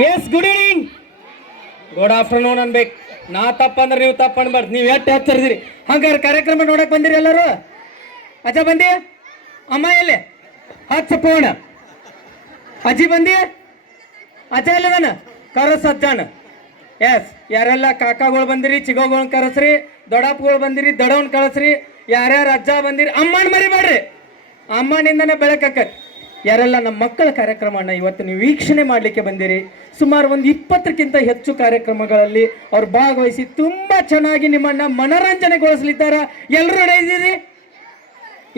Yes good evening, good afternoon ಅನ್ಬೇಕು. ನಾ ತಪ್ಪಂದ್ರೆ ನೀವು ತಪ್ಪ ಅನ್ಬಾರ್ದು. ನೀವು ಎಷ್ಟು ಹಚ್ಚರಿದಿರಿ. ಹಂಗಾರೆ ಕಾರ್ಯಕ್ರಮ ನೋಡಕ್ ಬಂದಿರಿ ಎಲ್ಲರೂ? ಅಜ್ಜ ಬಂದಿ? ಅಮ್ಮ ಎಲ್ಲಿ? ಹಚ್ಚ ಫೋನ್. ಅಜ್ಜಿ ಬಂದಿ? ಅಜ್ಜ ಎಲ್ಲದಾನ? ಕರಸ್ ಅಜ್ಜಾನ. ಎಸ್, ಯಾರೆಲ್ಲ ಕಾಕಾಗಳು ಬಂದಿರಿ ಚಿಗೋಗಳನ್ನ ಕರೆಸ್ರಿ, ದೊಡ್ಡಪ್ಪಗಳು ಬಂದಿರಿ ದೊಡ್ಡವನ್ ಕಳಿಸ್ರಿ. ಯಾರ್ಯಾರು ಅಜ್ಜ ಬಂದಿರಿ ಅಮ್ಮನ ಮರಿಬೇಡ್ರಿ, ಅಮ್ಮನಿಂದನೇ ಬೆಳಕಕ್ಕತ್. ಯಾರೆಲ್ಲ ನಮ್ಮ ಮಕ್ಕಳ ಕಾರ್ಯಕ್ರಮನ ಇವತ್ತು ನೀವು ವೀಕ್ಷಣೆ ಮಾಡಲಿಕ್ಕೆ ಬಂದಿರಿ. ಸುಮಾರು ಒಂದು 20ಕ್ಕಿಂತ ಹೆಚ್ಚು ಕಾರ್ಯಕ್ರಮಗಳಲ್ಲಿ ಅವ್ರು ಭಾಗವಹಿಸಿ ತುಂಬ ಚೆನ್ನಾಗಿ ನಿಮ್ಮನ್ನ ಮನರಂಜನೆಗೊಳಿಸ್ಲಿದ್ದಾರ. ಎಲ್ಲರೂ ರೆಡಿ ಇದ್ದೀರಿ?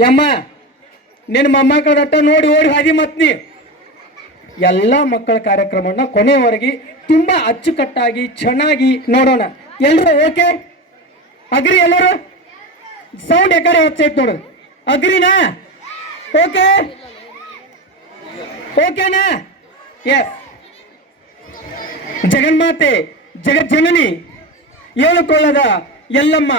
ಯಮ್ಮ ನಿನ್ನ ಮೊಮ್ಮಕ್ಕಳದಟ್ಟ ನೋಡಿ ಓಡಿ ಹಾದಿ ಮತ್ನಿ. ಎಲ್ಲ ಮಕ್ಕಳ ಕಾರ್ಯಕ್ರಮನ ಕೊನೆಯವರೆಗೆ ತುಂಬಾ ಅಚ್ಚುಕಟ್ಟಾಗಿ ಚೆನ್ನಾಗಿ ನೋಡೋಣ. ಎಲ್ಲರೂ ಓಕೆ? ಅಗ್ರಿ? ಎಲ್ಲರೂ ಸೌಂಡ್ ಯಾಕಡೆ ಹಚ್ಚೈತ್ ನೋಡು. ಅಗ್ರಿನಾ? ಓಕೆ ಓಕೆನಾ? ಎಸ್. ಜಗನ್ಮಾತೆ ಜಗಜ್ಜನನಿ ಏಳುಕೊಳ್ಳದ ಎಲ್ಲಮ್ಮ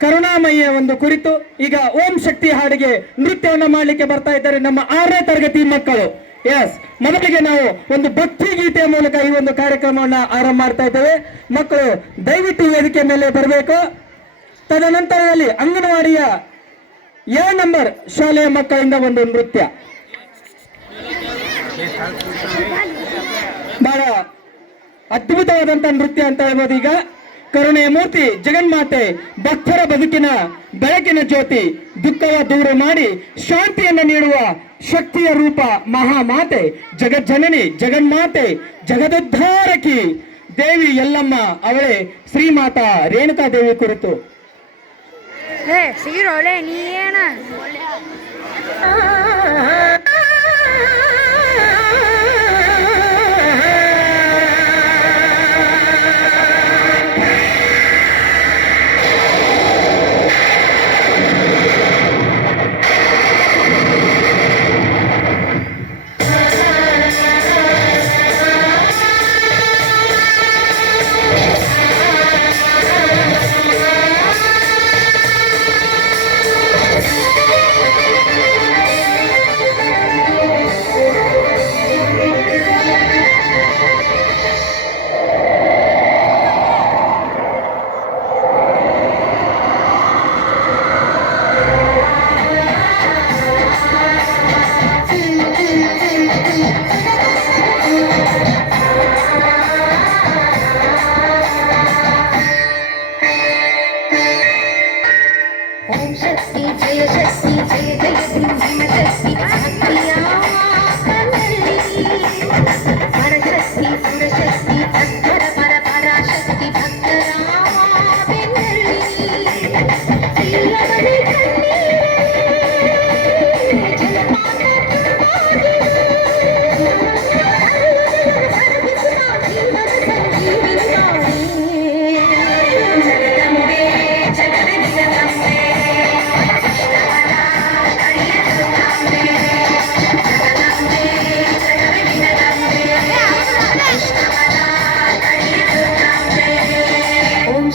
ಕರುಣಾಮಯ್ಯ ಒಂದು ಕುರಿತು ಈಗ ಓಂ ಶಕ್ತಿ ಹಾಡಿಗೆ ನೃತ್ಯವನ್ನು ಮಾಡಲಿಕ್ಕೆ ಬರ್ತಾ ಇದ್ದಾರೆ ನಮ್ಮ 6ನೇ ತರಗತಿ ಮಕ್ಕಳು. ಎಸ್, ಮೊದಲಿಗೆ ನಾವು ಒಂದು ಭಕ್ತಿ ಗೀತೆಯ ಮೂಲಕ ಈ ಒಂದು ಕಾರ್ಯಕ್ರಮವನ್ನು ಆರಂಭ ಮಾಡ್ತಾ ಇದ್ದೇವೆ. ಮಕ್ಕಳು ದಯವಿಟ್ಟು ವೇದಿಕೆ ಮೇಲೆ ಬರಬೇಕು. ತದನಂತರದಲ್ಲಿ ಅಂಗನವಾಡಿಯ 7 ನಂಬರ್ ಶಾಲೆಯ ಮಕ್ಕಳಿಂದ ಒಂದು ನೃತ್ಯ. ಬಹಳ ಅದ್ಭುತವಾದಂತ ನೃತ್ಯ ಅಂತ ಹೇಳ್ಬೋದು. ಈಗ ಕರುಣೆಯ ಮೂರ್ತಿ ಜಗನ್ಮಾತೆ ಭಕ್ತರ ಬದುಕಿನ ಬೆಳಕಿನ ಜ್ಯೋತಿ, ದುಃಖವ ದೂರ ಮಾಡಿ ಶಾಂತಿಯನ್ನು ನೀಡುವ ಶಕ್ತಿಯ ರೂಪ ಮಹಾಮಾತೆ ಜಗಜ್ಜನನಿ ಜಗನ್ಮಾತೆ ಜಗದುದ್ಧಾರಕಿ ದೇವಿ ಎಲ್ಲಮ್ಮ ಅವಳೇ ಶ್ರೀಮಾತಾ ರೇಣುಕಾ ದೇವಿ ಕುರಿತು.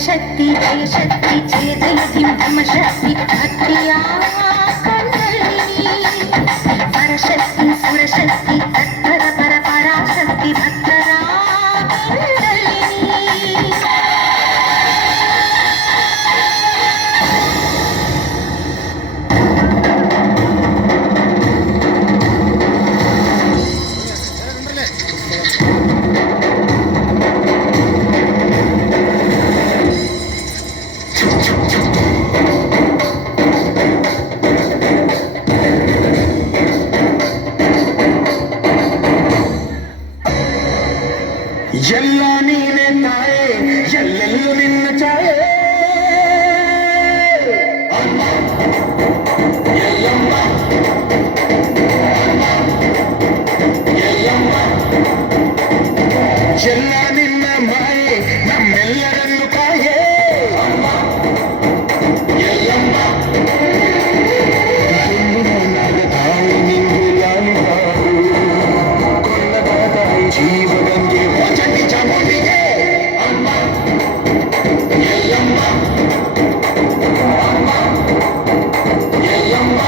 शक्ति जय शक्ति जय जय ब्रह्म शक्ति भक्तिया परशक्ति सुरशक्ति तत्पर पर पराशक्ति भक्तरा ಎಲ್ಲ ನೀನೆ ತಾಯೇ ಎಲ್ಲೆಲ್ಲೂ ನಿನ್ನ ಛಾಯೆ ಅಮ್ಮ ಎಲ್ಲಮ್ಮ ಎಲ್ಲಮ್ಮ ಎಲ್ಲ ನಿನ್ನ ಮಾಯೆ ನಮ್ಮೆಲ್ಲರನ್ನು ಕಾಯೆ ಅಮ್ಮ ಎಲ್ಲಮ್ಮ ತಾಯಿ ನಿಂದು ಲಾಲಿ ಕೊಲ್ಲದ ತಾಯಿ ಜೀವಗಂಗೆ ಚಾಮುಂಡಿಗೆ ಅಮ್ಮ ಎಲ್ಲಮ್ಮ ಅಮ್ಮ ಎಲ್ಲಮ್ಮ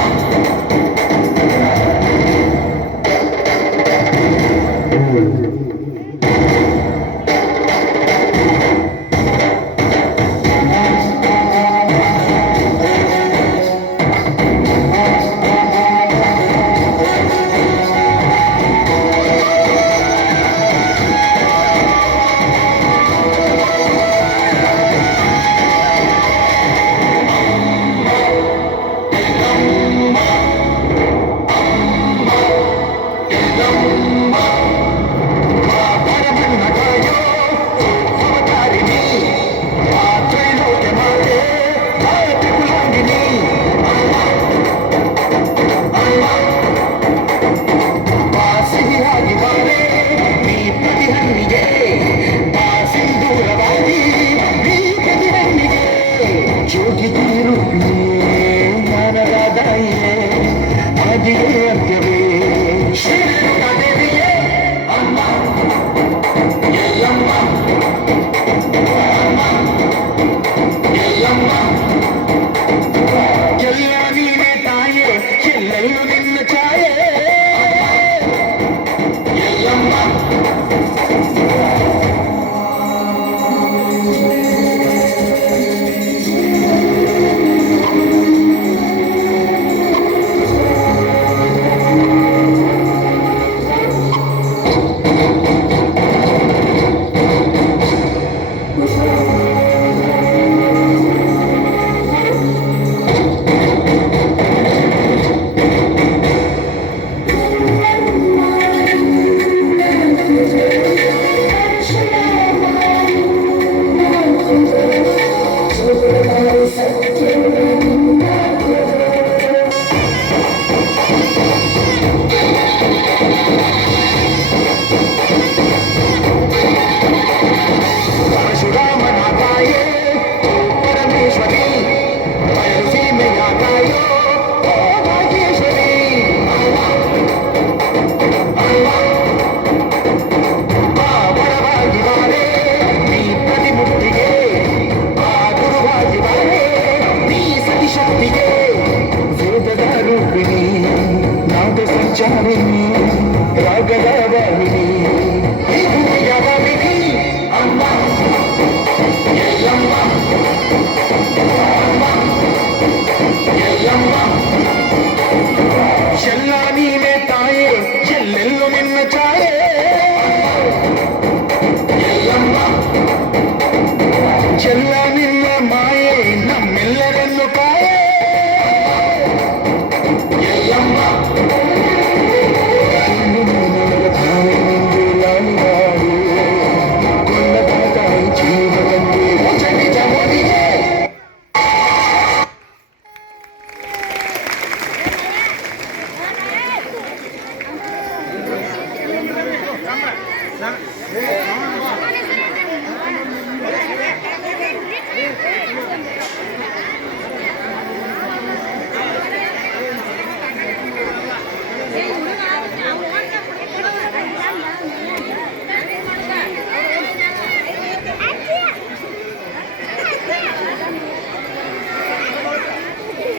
ಪರಶುರಾಮನ ತಾಯೇ ಓ ಪರಮೇಶ್ವರಿ ಬಯಲುಸೀಮೆಯ ತಾಯೋ ಓ ಭಾಗ್ಯೇಶ್ವರಿ ಬಾ ಬಡವಾಗಿ ಬಾರೆ ನೀ ಪ್ರತಿಮೂರ್ತಿಗೆ ಬಾ ಗುರುವಾಗಿ ಬಾರೆ ನೀ ಸತಿಶಕ್ತಿಗೆ ವೇದದ ರೂಪಿಣಿ ನಾದ ಸಂಚಾರಿಣಿ ರಾಗದ ವಾಹಿನಿ ಈ ಭೂಮಿಯ ವಾಹಿನಿ ಅಮ್ಮ ಎಲ್ಲಮ್ಮ ಎಲ್ಲಮ್ಮ ಎಲ್ಲ ನೀನೆ ತಾಯೇ ಎಲ್ಲೆಲ್ಲೂ ನಿನ್ನ ಛಾಯೆ ಎಲ್ಲಮ್ಮ ಎಲ್ಲ ನಿನ್ನ ಮಾಯೆ ನಮ್ಮೆಲ್ಲರನ್ನು ಕಾಯೆ ಎಲ್ಲಮ್ಮ ನನಗ ತಾಯಿ ನಿಂದು ಲಾಲಿಗಾಡು ಕೊಳ್ಳದ ತಾಯಿ ಜೀವನಂಗೆ ಚಂಡಿ ಚಾಮುಂಡಿಗೆ Sama.